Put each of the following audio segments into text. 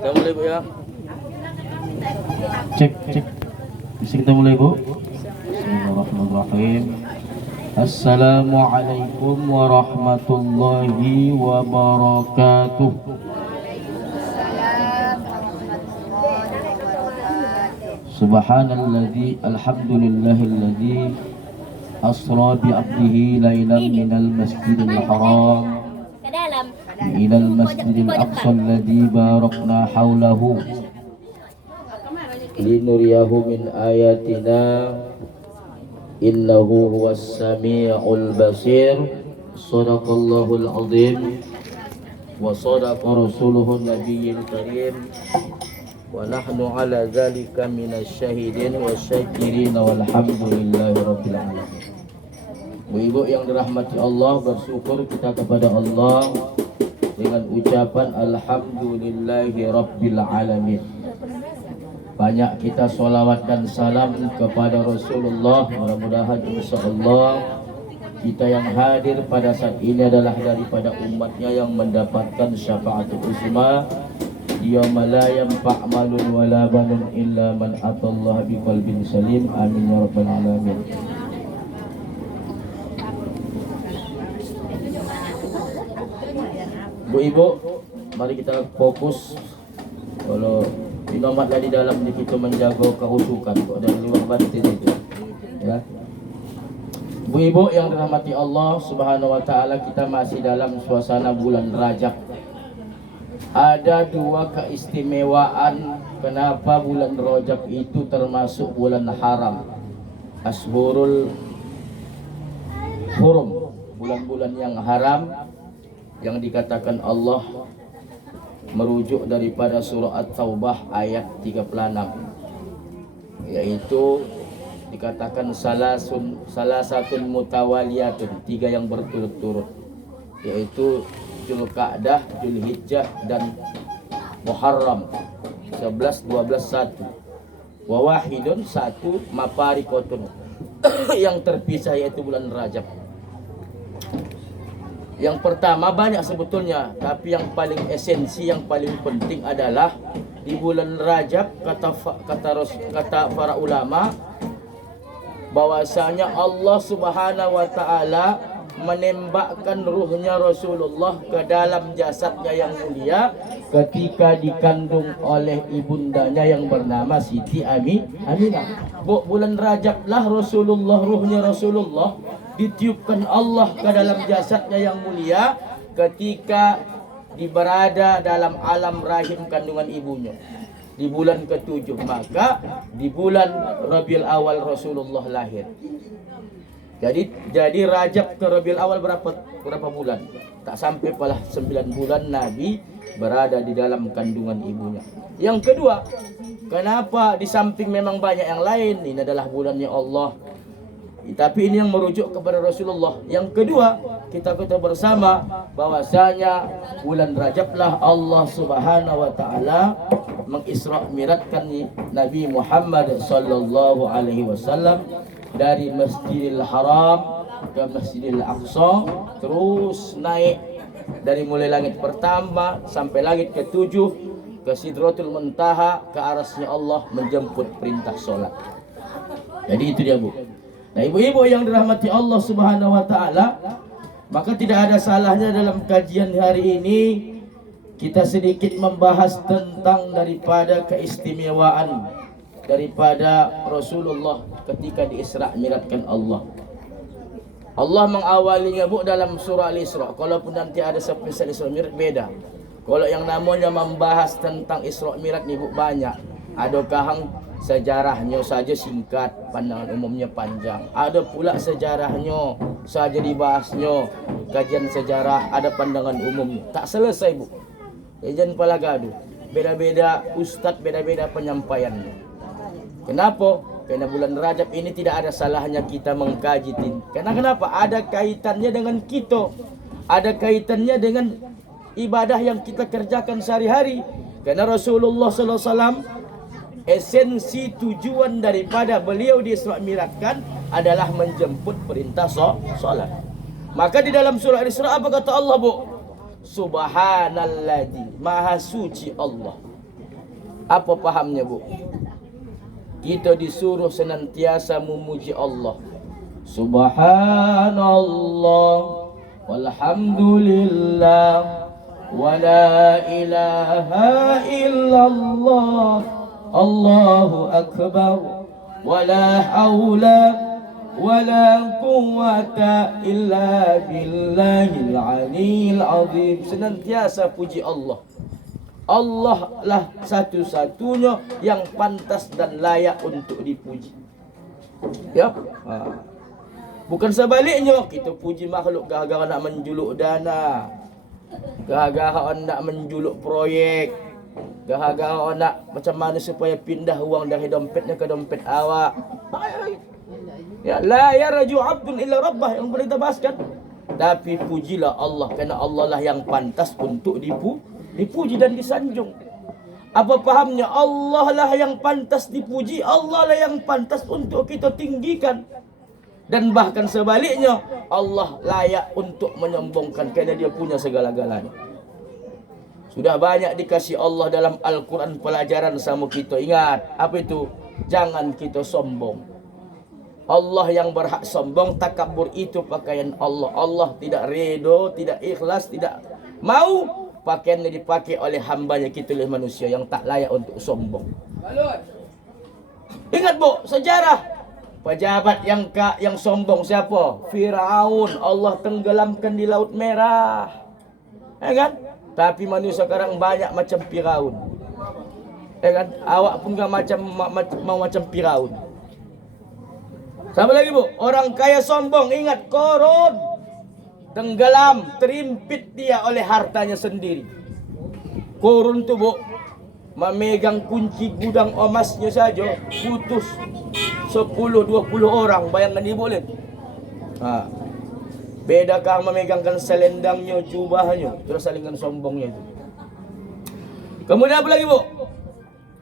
Kita mulai Bu ya. Cek, cek. Bisa kita mulai Bu? Bismillahirrahmanirrahim. Assalamualaikum warahmatullahi wabarakatuh. Subhanalladzi alhamdulillahilladzi asra bi 'abdihi lailan minal masjidil haram ilal masjidil aqsa alladzi barakna haulahu linuriyahu min ayatina innahu huwas sami'ul basir. Shadaqallahul azim wa shadaqa rasuluhun nabiyil karim wa nahnu ala dzalika minasyahidin wasyakirin walhamdulillahi rabbil alamin. Ibu yang dirahmati Allah, bersyukur kita kepada Allah dengan ucapan alhamdulillahi rabbil alamin. Banyak kita sholawat dan salam kepada Rasulullah. Mudah-mudahan insyaallah kita yang hadir pada saat ini adalah daripada umatnya yang mendapatkan syafaatul uzma yauma la yanfa' malun wala banun illa man atallaha biqalbin salim. Amin ya rabbal alamin. Bu Ibu, mari kita fokus. Kalau dinomat di dalam ini kita menjaga kehusukan kok dari luar batin itu. Ya. Bu Ibu yang dirahmati Allah Subhanahu wa taala, kita masih dalam suasana bulan Rajab. Ada dua keistimewaan kenapa bulan Rajab itu termasuk bulan haram. Ashurul Hurum, bulan-bulan yang haram yang dikatakan Allah merujuk daripada surah At-Taubah ayat 36, yaitu dikatakan salasatun mutawaliyatun, tiga yang berturut-turut, yaitu Dzulqa'dah, Dzulhijjah dan Muharram 11, 12, 1. Wa wahidun, satu mafarikotun yang terpisah, yaitu bulan Rajab. Yang pertama banyak sebetulnya, tapi yang paling esensi, yang paling penting adalah di bulan Rajab kata para ulama bahwasanya Allah Subhanahu wa taala menembakkan ruhnya Rasulullah ke dalam jasadnya yang mulia ketika dikandung oleh ibundanya yang bernama Siti Aminah. Bulan Rajab lah ruhnya Rasulullah ditiupkan Allah ke dalam jasadnya yang mulia ketika berada dalam alam rahim kandungan ibunya di bulan ke-7. Maka di bulan Rabiul Awal Rasulullah lahir. Jadi Rajab ke Rabiul Awal berapa bulan? Tak sampai pala 9 bulan Nabi berada di dalam kandungan ibunya. Yang kedua, kenapa di samping memang banyak yang lain, ini adalah bulannya Allah, tapi ini yang merujuk kepada Rasulullah. Yang kedua, kita bersama bahwasanya bulan Rajablah Allah Subhanahu wa taala mengisra mi'rajkan Nabi Muhammad sallallahu alaihi wasallam dari Masjidil Haram ke Masjidil Aqsa, terus naik dari mulai langit pertama sampai langit ke-7 ke Sidratul Muntaha, ke arasnya Allah menjemput perintah sholat. Jadi itu dia Bu. Nah ibu-ibu yang dirahmati Allah Subhanahu wa taala, maka tidak ada salahnya dalam kajian hari ini kita sedikit membahas tentang daripada keistimewaan daripada Rasulullah ketika diisra mi'rajkan Allah. Allah mengawalinya Bu dalam surah Al-Isra. Kalaupun nanti ada spesial Isra Mi'raj beda. Kalau yang namanya membahas tentang Isra Mi'raj nih Bu banyak. Ada kahang sejarahnya saja singkat, pandangan umumnya panjang. Ada pula sejarahnya saja dibahasnya, kajian sejarah, ada pandangan umumnya. Tak selesai Bu. Jangan pala gaduh. Beda-beda ustadz, beda-beda penyampaiannya. Kenapa? Karena bulan Rajab ini tidak ada salahnya kita mengkaji. Karena kenapa? Ada kaitannya dengan kita. Ada kaitannya dengan ibadah yang kita kerjakan sehari-hari. Karena Rasulullah SAW, esensi tujuan daripada beliau diisra mi'rajkan adalah menjemput perintah salat. Maka di dalam surah Al-Isra apa kata Allah Bu? Subhanalladzi, maha suci Allah. Apa pahamnya, Bu? Kita disuruh senantiasa memuji Allah. Subhanallah walhamdulillah wala ilaha illallah Allahu akbar wala haula wala quwwata illa billahil aliyil azim. Senantiasa puji Allah. Allah lah satu-satunya yang pantas dan layak untuk dipuji. Ya. Bukan sebaliknya kita puji makhluk gara-gara nak menjuluk dana, gara-gara nak menjuluk proyek, gara-gara nak macam mana supaya pindah uang dari dompetnya ke dompet awak. Ya, la yarju 'abdun illa rabbah, yang boleh kita bahaskan. Tapi pujilah Allah, kerana Allah lah yang pantas untuk dipuji dan disanjung. Apa pahamnya? Allah lah yang pantas dipuji, Allah lah yang pantas untuk kita tinggikan. Dan bahkan sebaliknya, Allah layak untuk menyombongkan kerana dia punya segala-galanya. Sudah banyak dikasih Allah dalam Al-Quran pelajaran sama kita. Ingat, apa itu? Jangan kita sombong. Allah yang berhak sombong, takabur itu pakaian Allah. Allah tidak redo, tidak ikhlas, tidak mau pakaiannya dipakai oleh hambanya kita, oleh manusia yang tak layak untuk sombong. Ingat, Bu, sejarah pejabat yang sombong siapa? Firaun. Allah tenggelamkan di Laut Merah. Kan? Tapi manusia sekarang banyak macam Firaun. Kan? Awak pun kan mau macam Firaun. Sama lagi, Bu, orang kaya sombong. Ingat, Korun tenggelam, terimpit dia oleh hartanya sendiri. Korun tu, Bu, memegang kunci gudang emasnya saja putus 10-20 orang. Bayangkan, Ibu boleh. Bedakah memegangkan selendangnya, jubahnya, terus salingkan sombongnya itu. Kemudian apa lagi, Bu?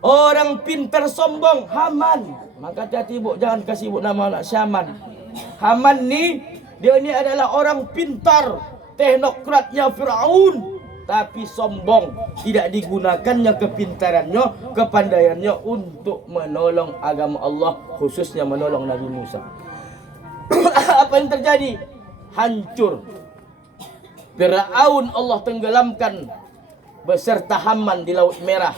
Orang pintar sombong, Haman. Maka hati-hati, Bu, jangan kasih Ibu nama anak Syaman. Haman ni, dia ni adalah orang pintar, teknokratnya Firaun, tapi sombong. Tidak digunakannya kepintarannya, kepandaiannya untuk menolong agama Allah, khususnya menolong Nabi Musa. Apa yang terjadi? Hancur. Firaun Allah tenggelamkan beserta Haman di Laut Merah.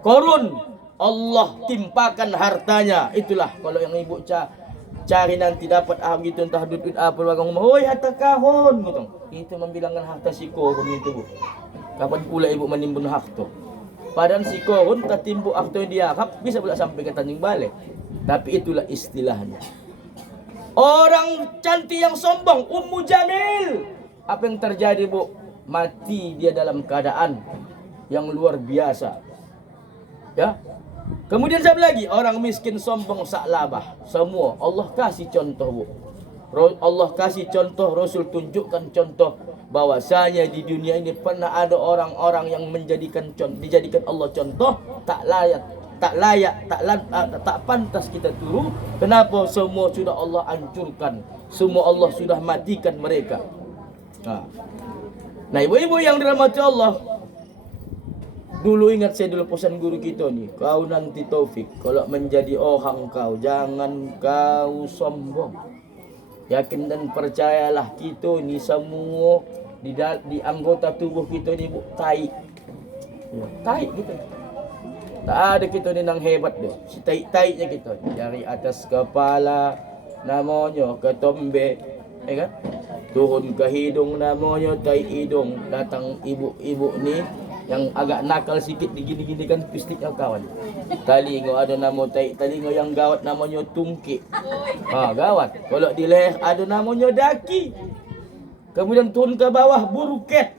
Korun Allah timpakan hartanya. Itulah kalau yang Ibu cari nanti dapat gitu, entah duit apa bagang rumah. Oi, harta kahon gitu. Itu membilangkan harta si Korun itu, Bu. Kapan pula Ibu menimbun harta? Padahal si Korun tak timbuk harta dia harap bisa pula sampai ke Tanjung Balai. Tapi itulah istilahnya. Orang cantik yang sombong, Ummu Jamil. Apa yang terjadi, Bu? Mati dia dalam keadaan yang luar biasa. Ya. Kemudian siapa lagi? Orang miskin sombong Sa'labah. Semua Allah kasih contoh, Bu. Allah kasih contoh, Rasul tunjukkan contoh bahwasanya di dunia ini pernah ada orang-orang yang dijadikan Allah contoh, tak pantas kita turun. Kenapa? Semua sudah Allah hancurkan, semua Allah sudah matikan mereka. Nah, ibu-ibu yang dirahmati Allah, dulu ingat saya dulu pesan guru kita nih, kau nanti Taufik, kalau menjadi orang kau, jangan kau sombong. Yakin dan percayalah, kita ni semua di anggota tubuh kita ni, Bu, taik. Taik kita. Tak ada kita ni nang hebat dia. Si taik-taiknya kita. Dari atas kepala namanya ketombe, kan? Turun ke hidung namanya taik hidung. Datang ibu-ibu ni yang agak nakal sikit digini-gini kan pistiknya kawan. Telinga ada nama taik, telinga yang gawat namanya tungkik. Gawat. Kalau di leher ada namanya daki. Kemudian turun ke bawah buruket.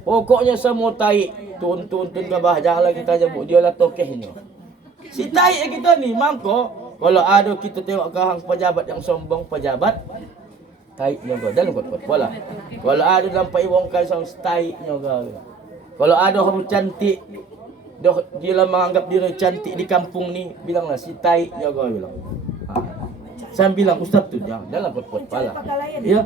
Pokoknya semua taik. Turun ke bawah. Janganlah kita jemput, dia lah tokehnya. Si taik kita ni, mangko kalau ada kita tengok kahang pejabat yang sombong, pejabat taiknya kau dalam kot bola. Kalau ada nampak wongkai sama taiknya kau. Kalau ada orang cantik, dia lah menganggap diri cantik di kampung ni, bilanglah si taiknya kau bilang. Saya bilang ustaz tu jangan dalam kot pala. Ya.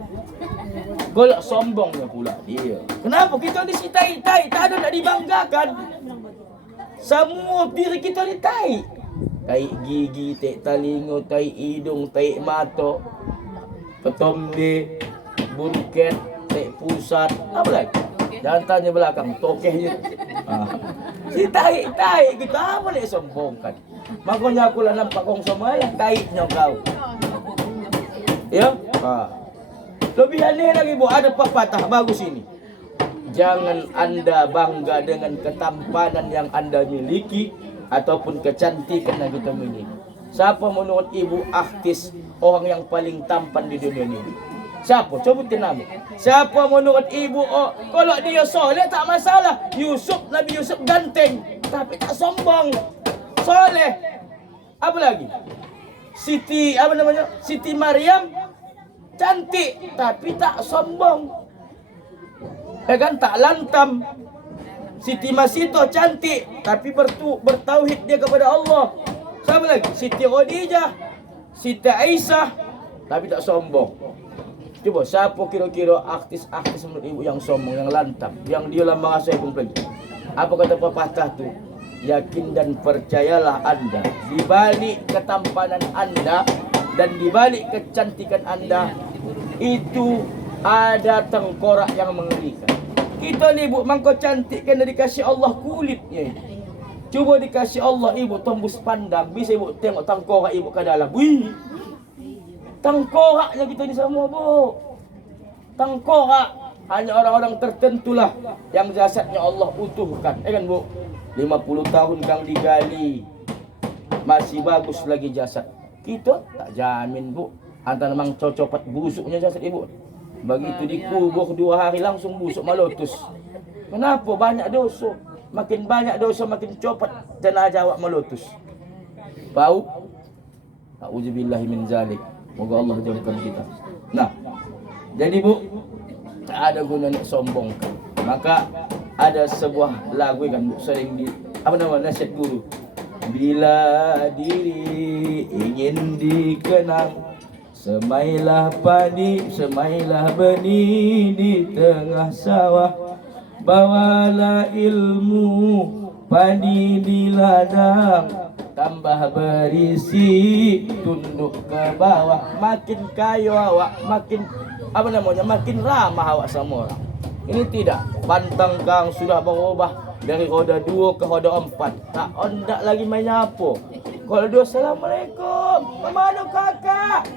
Kalau sombongnya pula dia. Kenapa kita ni si tai tak ada nak dibanggakan. Semua diri kita ni tahi. Tahi gigi, tahi telinga, tahi hidung, tahi mata, ketombe, bunket, tahi pusat, apa lagi? Jangan tanya belakang, tokehnya. Si tahi kita apa nak sombongkan? Makanya aku lah nampak kong semua lah tahinya kau. Ya? Lebih aneh lagi bu, ada pepatah bagus ini. Jangan Anda bangga dengan ketampanan yang Anda miliki ataupun kecantikan yang kita miliki. Siapa menurut ibu artis orang yang paling tampan di dunia ini? Siapa? Sebutin nama. Siapa menurut ibu? Oh, kalau dia soleh tak masalah. Nabi Yusuf ganteng tapi tak sombong. Soleh. Apa lagi? Siti Maryam cantik tapi tak sombong. Kan tak lantam. Siti Masito cantik tapi bertauhid dia kepada Allah. Siapa lagi? Siti Khadijah, Siti Aisyah tapi tak sombong. Coba siapa kira-kira artis menurut ibu yang sombong, yang lantam, yang dia lah merasa komplain? Apa kata pepatah tu? Yakin dan percayalah Anda, di balik ketampanan Anda dan di balik kecantikan Anda itu ada tengkorak yang mengerikan. Kita ni ibu mangko cantik kan dikasih Allah kulitnya. Cuba dikasih Allah ibu tembus pandang, bisa ibu tengok tengkorak ibu ke dalam. Wih. Tengkoraknya kita ni semua bu. Tengkorak hanya orang-orang tertentulah yang jasadnya Allah utuhkan. Kan bu? 50 tahun kang digali masih bagus lagi jasad. Kita tak jamin bu. Antara memang cocopat busuknya jasad ibu. Begitu dikubur 2 hari langsung busuk meletus. Kenapa? Banyak dosa. Makin banyak dosa makin cepat jenazah awak meletus. Bau. Auzubillahi min zalik. Moga Allah jauhkan kita. Nah, jadi bu, tak ada guna nak sombongkan. Maka ada sebuah lagu kan bu, sering di nasihat guru. Bila diri ingin dikenang, semailah padi, semailah benih di tengah sawah. Bawalah ilmu padi di ladang, tambah berisi tunduk ke bawah. Makin kaya awak, makin makin ramah awak sama orang. Ini tidak, pantang kang sudah berubah dari roda 2 ke roda 4. Tak ondak lagi main apa. Kalau dia Assalamualaikum, kemana kakak?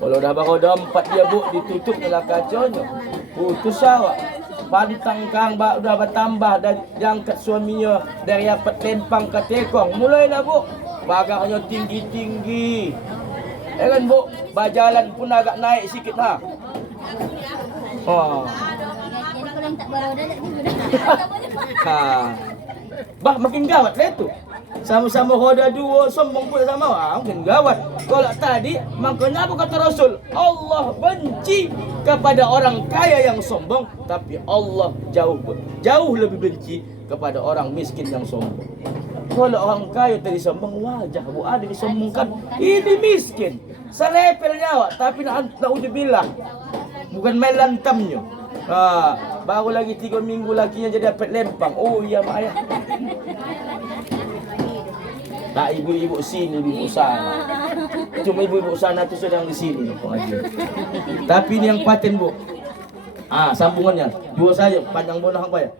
Kalau dah beroda 4 dia bu, ditutup lah kacanya. Putus awak. Pantang kang dah bertambah dan jangkat suaminya dari apat lempang ke tekong. Mulailah bu, pagarnya tinggi-tinggi. Kan bu, berjalan pun agak naik sikit ha. Bah makin gawat lah itu. Sama-sama roda 2 sombong pula sama makin gawat. Kalau tadi makanya apa kata Rasul? Allah benci kepada orang kaya yang sombong, tapi Allah jauh lebih benci kepada orang miskin yang sombong. Kalau orang kaya tadi sombong, wajah bu ada disombongkan. Ini miskin, selepel nyawa, tapi naudzubillah bukan main lantamnya. Baru lagi 3 minggu lagi yang jadi dapat lempang. Oh iya mak ayah. Tak ibu-ibu sini, ibu sana. Cuma ibu-ibu sana tu sedang di sini pengajian. Tapi ini yang paten bu. Sambungannya 2 saja, panjang bonah apa ya?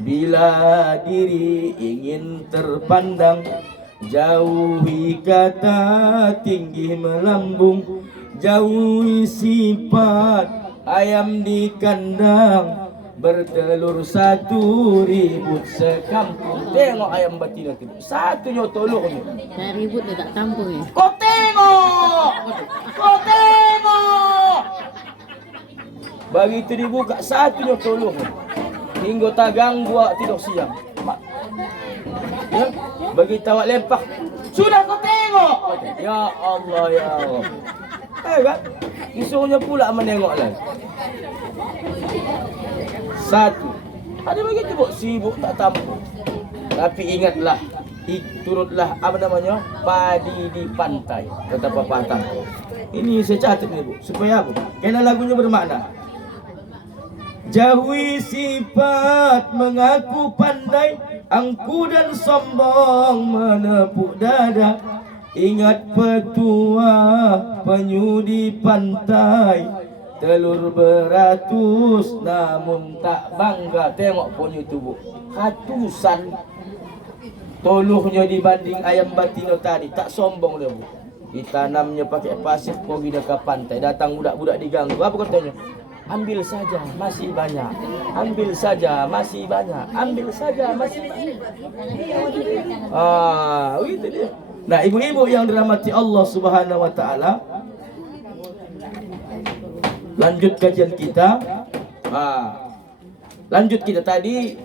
Bila diri ingin terpandang, jauhi kata tinggi melambung, jauhi sifat ayam di kandang, bertelur 1 ribut sekampung. Tengok ayam betina tu, satunya telurnya. Tak ribut dia tak tampung ya. Kau tengok, begitu dibuka satunya telurnya. Hingga tak ganggu awak tidur siang. Ya, begitu awak lempak, sudah kau tengok. Ya Allah ya Allah. Kan? Disuruhnya pula menengok lagi. 1. Ada begitu bu, sibuk tak tampung. Tapi ingatlah, turutlah padi di pantai, kata pepatah. Ini saya catat ni bu, supaya apa? Kerana lagunya bermakna. Jauhi sifat mengaku pandai, angku dan sombong menepuk dada. Ingat petua penyu di pantai, telur beratus namun tak bangga. Tengok penyu tu, Bu, ratusan toluhnya dibanding ayam batino tadi. Tak sombong dia, Bu. Ditanamnya pakai pasir, pergi dia ke pantai. Datang budak-budak diganggu. Apa katanya? Ambil saja, masih banyak. Ambil saja, masih banyak. Ambil saja, masih banyak. Begitu dia. Nah, ibu-ibu yang dirahmati Allah Subhanahu wa taala, lanjut kajian kita. Lanjut kita tadi.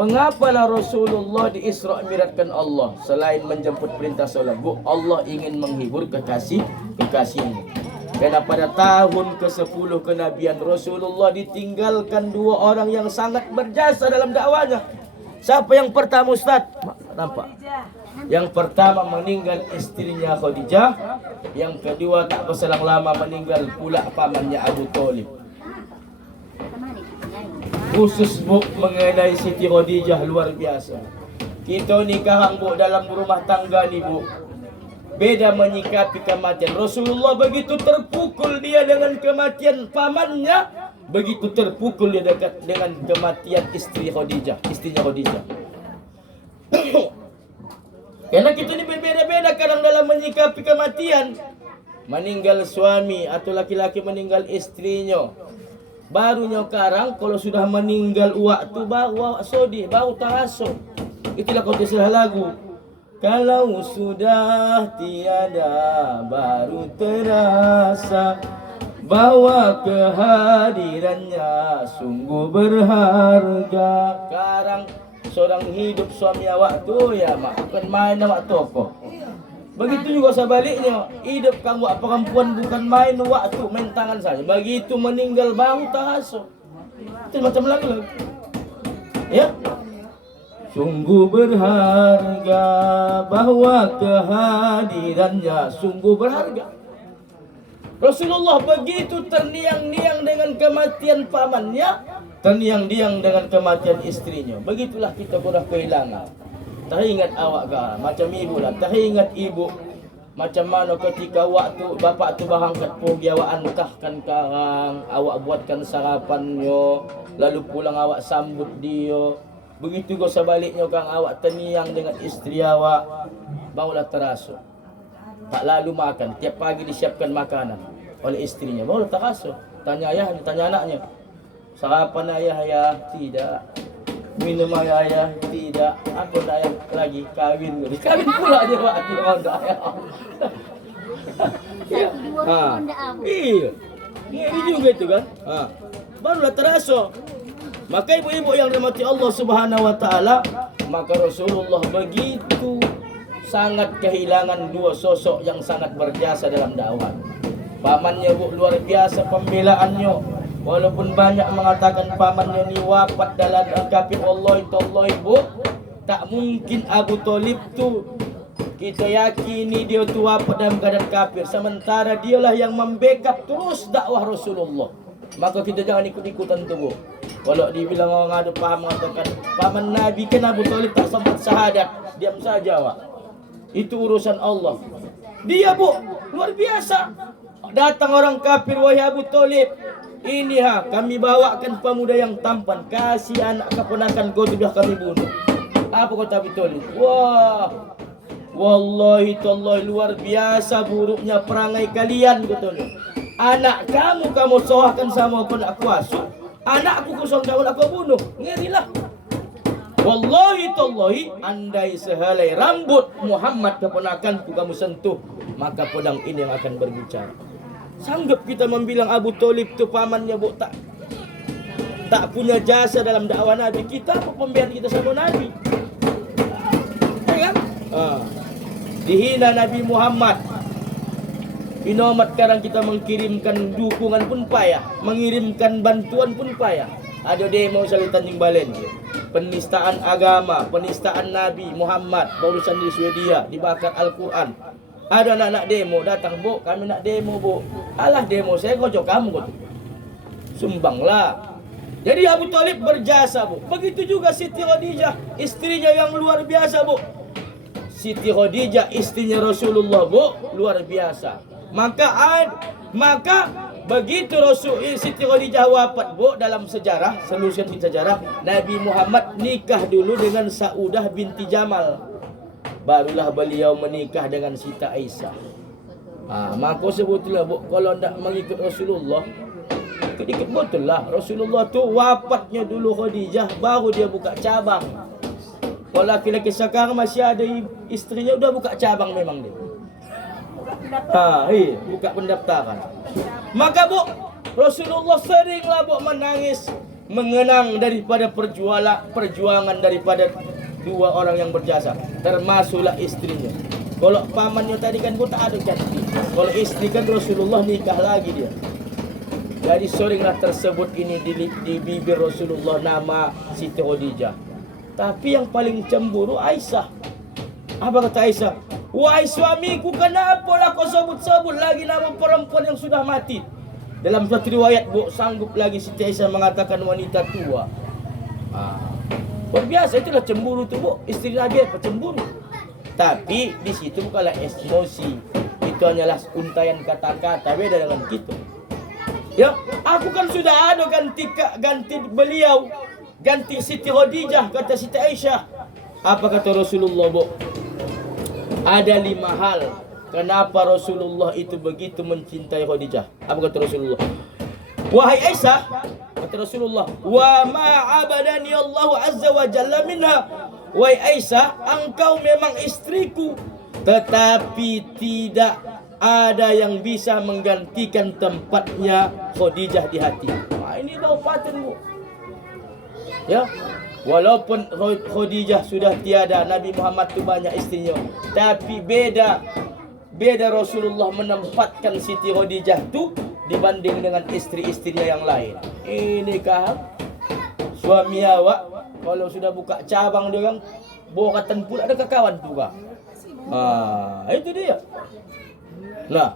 Mengapalah Rasulullah di Isra Mi'rajkan Allah selain menjemput perintah solat? Bu, Allah ingin menghibur kekasihnya. Karena pada tahun ke-10 kenabian Rasulullah ditinggalkan dua orang yang sangat berjasa dalam dakwanya. Siapa yang pertama, Ustaz? Nampak? Yang pertama meninggal istrinya Khadijah. Yang kedua tak berselang lama meninggal pula pamannya Abu Thalib. Khusus, Bu, mengenai Siti Khadijah luar biasa. Kita nikah, Bu, dalam rumah tangga ni, Bu, beda menyikapi kematian. Rasulullah begitu terpukul dia dengan kematian pamannya, begitu terpukul dia dekat dengan kematian istrinya Khadijah. Karena kita ni berbeda-beda kadang dalam menyikapi kematian. Meninggal suami atau laki-laki meninggal istrinya, barunya sekarang kalau sudah meninggal waktu baru sedih, baru terasa. Itulah kau istilah lagu. Kalau sudah tiada baru terasa bahwa kehadirannya sungguh berharga. Sekarang seorang hidup suami awak tu ya mak, bukan main awak toko. Begitu juga sebaliknya, hidup kamu perempuan bukan main waktu, main tangan saja. Begitu meninggal baru terasa. Itu macam lagu. Ya. Sungguh berharga bahwa kehadirannya sungguh berharga. Rasulullah begitu terniang-niang dengan kematian pamannya, terniang-niang dengan kematian istrinya. Begitulah kita sudah kehilangan. Teringat awak ga, macam ibu lah. Teringat ibu macam mana ketika waktu bapak tu berangkat pergi, awak angkahkan karang, awak buatkan sarapannya, lalu pulang awak sambut dia. Begitu juga sebaliknya kan, awak terniang dengan istri awak, barulah terasa. Tak lalu makan, tiap pagi disiapkan makanan oleh istrinya, barulah terasa. Tanya ayahnya, tanya anaknya, sarapan ayah ya? Tidak. Minum ayah tidak. Aku dah ayah lagi kawin. Kawin pula dia waktu ronda ayah. Iya. Ini juga itu kan. Barulah terasa. Maka ibu-ibu yang dirahmati Allah Subhanahu wa taala, maka Rasulullah begitu sangat kehilangan dua sosok yang sangat berjasa dalam dakwah. Pamannya, Bu, luar biasa pembelaannya. Walaupun banyak mengatakan pamannya ni wafat dalam kafir, wallahi tallahi, Bu, tak mungkin Abu Thalib tu kita yakini dia tu wafat dalam keadaan kafir, sementara dialah yang membackup terus dakwah Rasulullah. Maka kita jangan ikut-ikutan tu, Bu. Kalau dibilang orang ada paham mengatakan paman Nabi kan Abu Thalib tak sempat syahadat, diam saja, Wak. Itu urusan Allah. Dia, Bu, luar biasa. Datang orang kafir, wahai Abu Thalib, ini kami bawakan pemuda yang tampan, kasih anak keponakan kau sudah kami bunuh. Apa kata Abu Thalib? Wah, wallahi tallahi, luar biasa buruknya perangai kalian, katanya. Anak kamu sohkan sama aku nak kuasa, anakku kosong kamu nak kau bunuh. Ngerilah. Wallahi tallahi, andai sehelai rambut Muhammad keponakanku kamu sentuh, maka pedang ini yang akan berbicara. Sanggup kita membilang Abu Thalib tu pamannya, Bu, tak punya jasa dalam dakwah Nabi. Kita apa pembiayaan kita sama Nabi? Ya kan? Dihina Nabi Muhammad. Inomat sekarang kita mengirimkan dukungan pun payah, mengirimkan bantuan pun payah. Ada demo di Tanjung Balen, penistaan agama, penistaan Nabi Muhammad, barusan di Swedia dibakar Al-Quran. Ada anak-anak demo datang, Bu, kami nak demo, Bu. Alah demo saya kocok kamu kok. Sumbanglah. Jadi Abu Talib berjasa, Bu. Begitu juga Siti Khadijah, istrinya yang luar biasa, Bu. Siti Khadijah istrinya Rasulullah, Bu, luar biasa. Maka begitu Siti Khadijah wafat, Bu, dalam sejarah, seluruh sejarah, Nabi Muhammad nikah dulu dengan Saudah binti Jamal. Barulah beliau menikah dengan Siti Aisyah. Maka sebutlah, Bu, kalau tidak mengikut Rasulullah, dikit betul lah. Rasulullah tu wafatnya dulu Khadijah, baru dia buka cabang. Kalau laki-laki sekarang masih ada istrinya, udah buka cabang memang dia. Buka pendaftaran. Maka, Bu, Rasulullah seringlah, Bu, menangis mengenang daripada perjuangan daripada dua orang yang berjasa, termasuklah istrinya. Kalau pamannya tadi kan, Bu, tak ada ganti. Kalau istri kan Rasulullah nikah lagi dia. Jadi seringlah tersebut ini di bibir Rasulullah nama Siti Khadijah. Tapi yang paling cemburu Aisyah. Apa kata Aisyah? Wahai suamiku, kenapa lah kau sebut-sebut lagi nama perempuan yang sudah mati? Dalam satu riwayat, Bu, sanggup lagi Siti Aisyah mengatakan wanita tua. Luar biasa, itulah cemburu tu, Bu. Istri Nabi apa cemburu? Tapi di situ bukanlah emosi. Itu hanyalah untaian kata-kata, beda dengan kita. Ya, aku kan sudah ada ganti beliau, ganti Siti Khadijah, kata Siti Aisyah. Apa kata Rasulullah, Bu? Ada 5 hal kenapa Rasulullah itu begitu mencintai Khadijah. Apa kata Rasulullah? Wahai Aisyah, kata Rasulullah, wa ma abadani Allah azza wa jalla minha. Wahai Aisyah, engkau memang istriku, tetapi tidak ada yang bisa menggantikan tempatnya Khadijah di hati. Ini taufatan, Bu. Ya, walaupun Khadijah sudah tiada, Nabi Muhammad tu banyak istrinya, tapi beda Rasulullah menempatkan Siti Khadijah tu dibanding dengan istri-istrinya yang lain. Inikah suami awak kalau sudah buka cabang dia kan bokatan pula ada kawan juga. Itu dia. Nah,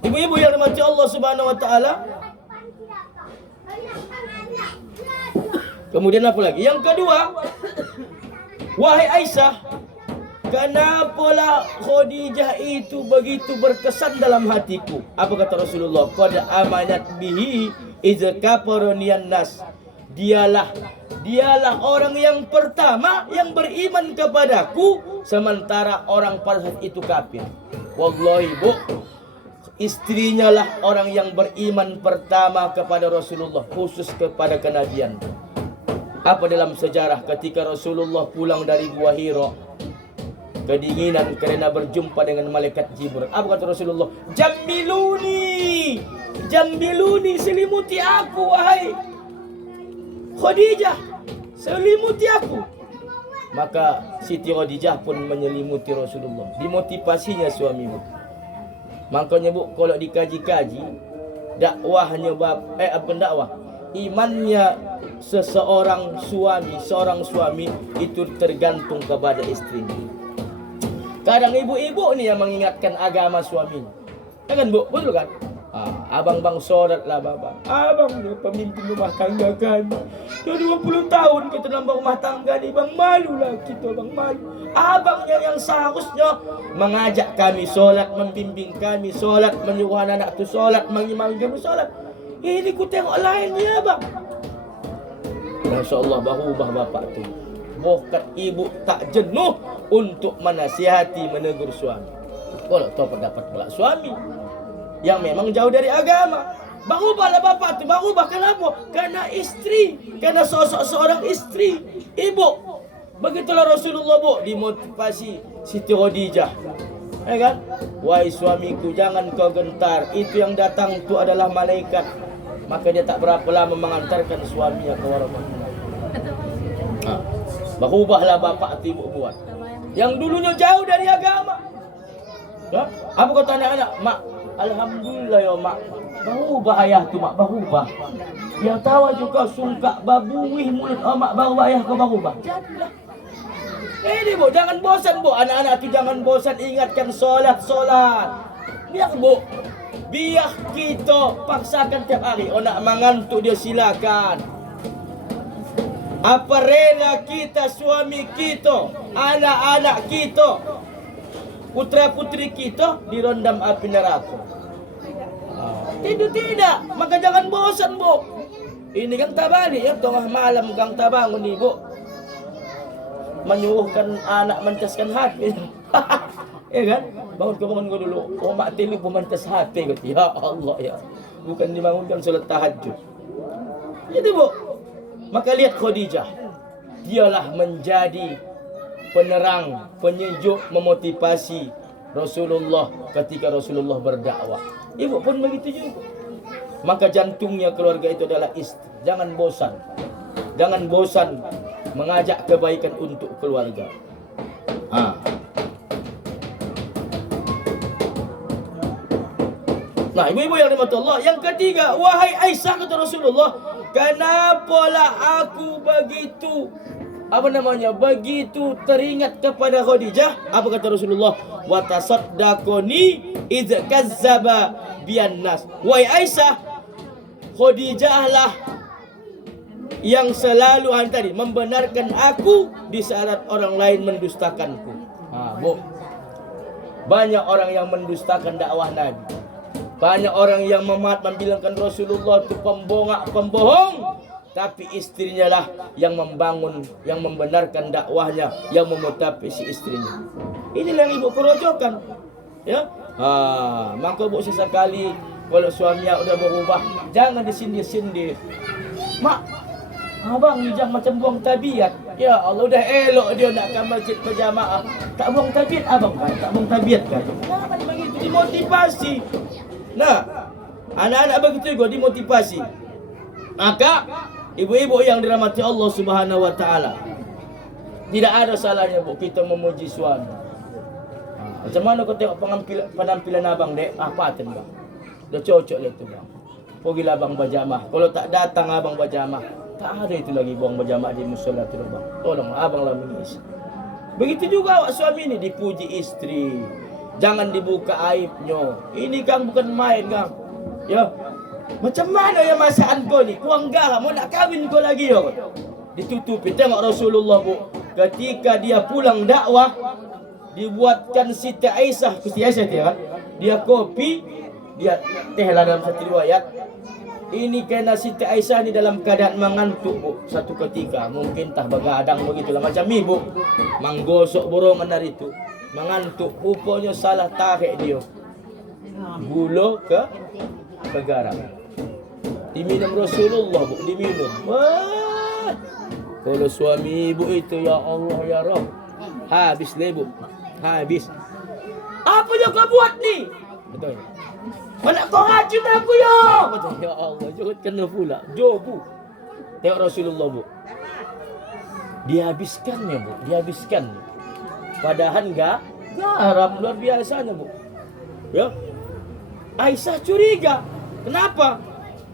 ibu-ibu yang dirahmati Allah Subhanahu wa taala. Kemudian apa lagi? Yang kedua, wahai Aisyah, kenapalah Khadijah itu begitu berkesan dalam hatiku? Apa kata Rasulullah? Qad amanat bihi iz kafaronian nas. Dialah orang yang pertama yang beriman kepadaku, sementara orang pada saat itu kafir. Wallahi, Bu, istrinya lah orang yang beriman pertama kepada Rasulullah, khusus kepada kenabian. Apa dalam sejarah ketika Rasulullah pulang dari Gua Hira, kedinginan karena berjumpa dengan malaikat Jibril. Apa kata Rasulullah? Jambiluni, selimuti aku, wahai Khadijah, selimuti aku. Maka Siti Khadijah pun menyelimuti Rasulullah. Dimotivasinya suamimu. Makanya, Bu, kalau dikaji-kaji dakwahnya dakwah, imannya seorang suami itu tergantung kepada istrinya. Kadang ibu-ibu ni yang mengingatkan agama suaminya. Kan, Bu? Betul kan? Abang sholat lah, babang. Abang ni pemimpin rumah tangga kan. Dah 20 tahun kita dalam rumah tangga ni, bang, malu lah kita, bang, malu. Abangnya yang seharusnya mengajak kami sholat, membimbing kami sholat, menyuruh anak-anak tu sholat, mengimami kami sholat. Ini ku tengok lain ni, abang. Masya Allah, berubah bapak tu. Bahkan ibu tak jenuh untuk menasihati, menegur suami. Kalau tahu pendapat pula suami yang memang jauh dari agama, berubahlah bapak tu. Berubah kenapa? Karena istri, karena sosok seorang istri, ibu. Begitulah Rasulullah, Bu, dimotivasi Siti Khadijah. Kan? Wahai suamiku, jangan kau gentar. Itu yang datang tu adalah malaikat. Maka dia tak berapa lama mengantarkan suaminya ke warahmat. Berubahlah bapak tu, ibu buat. Yang dulunya jauh dari agama. Apa kata anak-anak? Mak, alhamdulillah ya, mak. Berubah ayah tu, mak, berubah. Yang tahu juga sungka babuih mulut mak, berubah ayah kau berubah. Jadilah. Ini, Bu, jangan bosan, Bu. Anak-anak tu jangan bosan ingatkan solat. Biar, Bu. biar kita paksakan tiap hari. Oh nak mengantuk dia silakan. Apa rela kita, suami kita, anak-anak kita, putra-putri kita dirondam api neraka? Tidak, maka jangan bosan, Bu. Ini kan tak balik ya, tengah malam kang tak bangun nih, Bu. Menyuruhkan anak mentaskan HP. Ya kan? Bangun kau dulu. Oh mak telu pemantas HP kata. Ya Allah ya. Bukan dibangunkan salat tahajud. Jadi Bu, maka lihat Khadijah. Dialah menjadi penerang, penyejuk, memotivasi Rasulullah ketika Rasulullah berdakwah. Ibu pun begitu juga. Maka jantungnya keluarga itu adalah istri. Jangan bosan. Jangan bosan mengajak kebaikan untuk keluarga. Nah, ibu-ibu yang dirahmati Allah, yang ketiga, wahai Aisyah kata Rasulullah, kenapalah aku begitu teringat kepada Khadijah? Apa kata Rasulullah? Wa tasaddaqoni idz kazzaba bian nas. Wahai Aisyah, Khadijah lah yang selalu tadi membenarkan aku di saat orang lain mendustakanku. Bu. Banyak orang yang mendustakan dakwah Nabi. Banyak orang yang membilangkan Rasulullah itu pembohong, tapi istrinya lah yang membangun, yang membenarkan dakwahnya, yang memotivasi istrinya. Inilah yang ibu kerojokan, ya. Maka bu sesekali kalau suaminya udah berubah, jangan disindir-sindir. Mak, abang ni jangan macam buang tabiat. Ya Allah, udah elok dia nak ke masjid berjamaah, tak buang tabiat abang kan? Tak buang tabiat kan? Jangan begitu, dimotivasi. Nah, anak-anak begitu juga dimotivasi. Maka ibu-ibu yang dirahmati Allah Subhanahu wa taala, tidak ada salahnya Bu kita memuji suami. Macam mana kau tengok penampilan abang dek? Paten bang. Dah cocok lah tu bang. Pergilah abang berjamaah. Kalau tak datang abang berjamaah, tak ada itu lagi buang berjamaah di musola tu bang. Tolonglah abang lah mengisi. Begitu juga awak suami ni dipuji istri. Jangan dibuka aibnya. Ini Kang bukan main Kang. Ya. Macam mana ya masaan kau ni? Kuang garam mau nak kahwin kau lagi ya. Ditutupi. Tengok Rasulullah Bu. Ketika dia pulang dakwah, dibuatkan Siti Aisyah dia kan. Dia kopi, dia teh lah dalam satu riwayat. Ini kena Siti Aisyah ni dalam keadaan mengantuk Bu. Satu ketika mungkin tah begadang begitulah macam ibu. Menggosok borongan dari itu. Mengantuk, rupanya salah tarik dia gula ke garam. Diminum Rasulullah Bu, diminum. Wah, kalau suami ibu itu ya Allah ya Rabb, habis lebu, habis. Apa yang kau buat ni? Betul. Mana kau racun aku ya? Betul. Ya Allah, jangan kena pula. Jo Bu, tengok Rasulullah Bu, dihabiskannya Bu, dihabiskan. Padahal garam luar biasanya Bu. Ya. Aisyah curiga. Kenapa?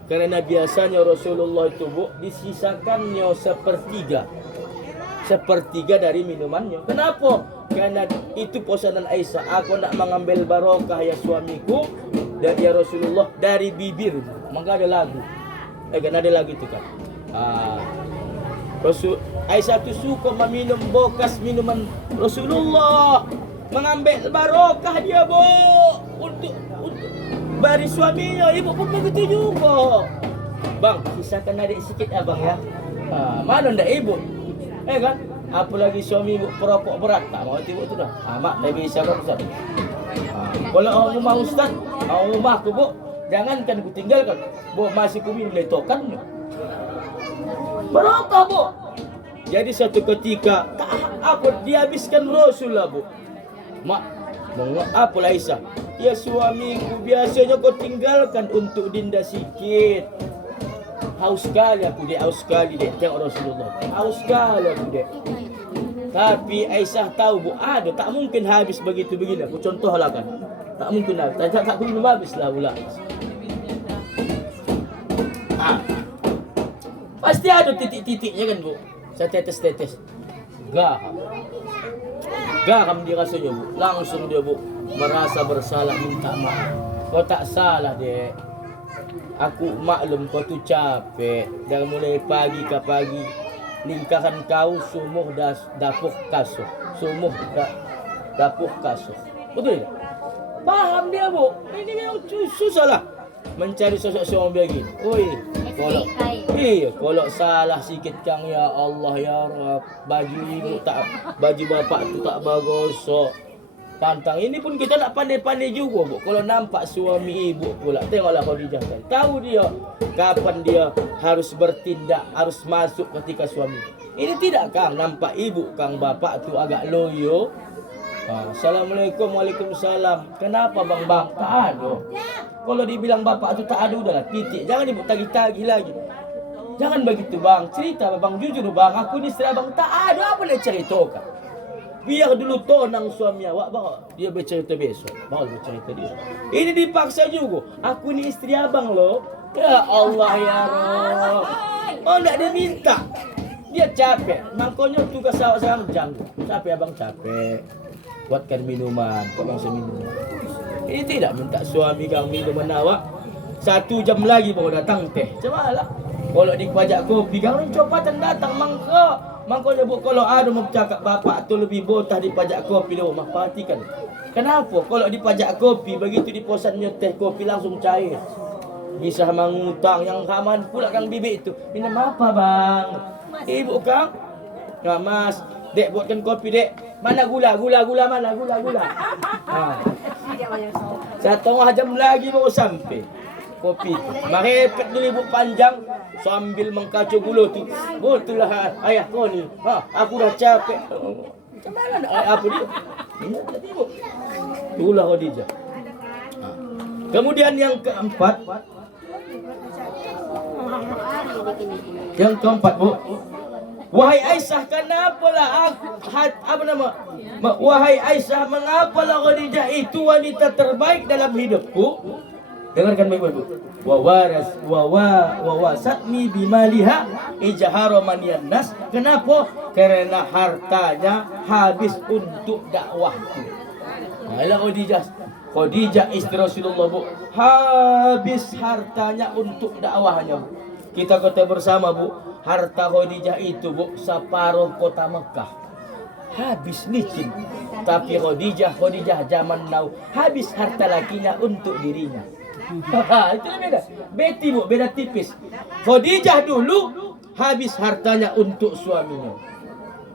Karena biasanya Rasulullah itu Bu disisakannya sepertiga dari minumannya. Kenapa? Karena itu pesanan Aisyah. Aku nak mengambil barokah ya suamiku dari ya Rasulullah dari bibir. Maka ada lagu. Kan ada lagu itu kan. Rasul Aisyah itu suka meminum bekas minuman Rasulullah, mengambil barokah dia Bu untuk bari suaminya. Ibu pun begitu juga. Bang, sisakan adik sikit abang ya. Mana ndak ibu? Kan? Apalagi suami ibu perokok berat, tak mau ibu tu dah. Mak tak bisa kau Ustaz. Kalau orang rumah Ustaz, orang rumah aku Bu, jangankan ku tinggalkan. Bu masih ku minum letokannya. Barokah Bu. Jadi satu ketika aku dihabiskan Rasulullah Bu. Mak, apalah Aisyah? Ya suamiku biasanya kau tinggalkan untuk dinda sikit. Haus sekali aku dek, haus sekali dek. Tengok Rasulullah. Haus sekali aku dek. Tapi Aisyah tahu Bu, ada tak mungkin habis begitu begini. Aku contohlah kan. Tak mungkin habis. Tak minum habis lah pula. Pasti ada titik-titiknya kan Bu. Saya tetes-tetes. Garam dia rasanya Bu. Langsung dia Bu merasa bersalah minta maaf. Kau tak salah, Dek. Aku maklum kau tu capek. Dari mulai pagi ke pagi. Lingkaran kau sumuh dapur kasut. Sumuh dapur kasut. Betul tak? Faham dia, Bu. Ini memang susah lah mencari sosok seorang begini. Oi, kalau salah sikit kang, ya Allah ya Rabb, baju ibu tak, baju bapak tu tak bagus. So, pantang ini pun kita nak pandai-pandai juga, Bu. Kalau nampak suami ibu pula, tengoklah Khadijah kan. Tahu dia kapan dia harus bertindak, harus masuk ketika suami. Ini tidak kang, nampak ibu kang bapak tu agak loyo. Assalamualaikum, waalaikumsalam. Kenapa bang? Tak ada. Kalau dibilang bapak tu tak ada, udahlah titik. Jangan dibuat tagih-tagih lagi. Jangan begitu bang. Cerita bang, jujur bang. Aku ni istri abang tak ada apa nak ceritakan. Biar dulu tonang suami awak bawa dia bercerita besok. Baru bercerita dia. Ini dipaksa juga. Aku ni istri abang loh. Ya Allah ya Rabb. Oh nak dia minta. Dia capek. Makanya tugas awak sekarang janggu. Capek abang capek. Buatkan minuman, kau bangsa minum. Ini tidak minta suami kau minuman awak. 1 jam lagi baru datang teh. Macam mana lah? Kalau di pajak kopi, kau ni copatan datang mangka. Mangka nyebut kalau ada mau bercakap bapak tu lebih botah di pajak kopi dia rumah. Perhatikan. Kenapa? Kalau di pajak kopi, begitu di posannya teh kopi langsung cair. Bisa mengutang yang kaman pula kang bibik itu. Minum apa bang? Ibu kang? Nah mas, dek buatkan kopi dek. Mana gula mana gula. Ha. 1,5 jam lagi baru sampai kopi tu. Merepet dulu ibu panjang sambil mengkacau gula tu. Betul lah ayah kau ni. Aku dah capek. Macam mana nak apa dia? Minum tak ibu. Itulah Khadijah. Kemudian yang keempat. Bu. Wahai Aisyah, kenapalah wahai Aisyah, mengapalah Khadijah itu wanita terbaik dalam hidupku? Dengarkan baik-baik. Wa wasatni bimaliha ijhara manian nas. Kenapa? Karena hartanya habis untuk dakwahku. Nah, Khadijah istri Rasulullah, Bu. Habis hartanya untuk dakwahnya, Bu. Kita kata bersama, Bu. Harta Khadijah itu, Bu, separuh kota Mekah. Habis licin. Tapi Khadijah zaman now habis harta lakinya untuk dirinya. Itu beda. Beti, Bu, beda tipis. Khadijah dulu habis hartanya untuk suaminya.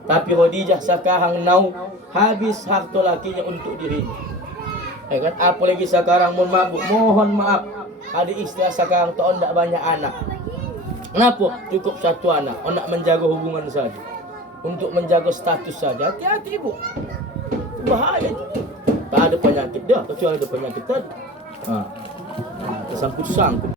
Tapi Khadijah sekarang now habis harta lakinya untuk dirinya. Ya kan? Apalagi sekarang mohon maaf. Ada istri sekarang tak ada banyak anak. Kenapa? Cukup 1 anak. Nak menjaga hubungan saja. Untuk menjaga status saja. Hati-hati, Bu. Bahaya. Tak ada penyakit dah. Kecuali ada penyakit tadi. Tersangkut-sangkut.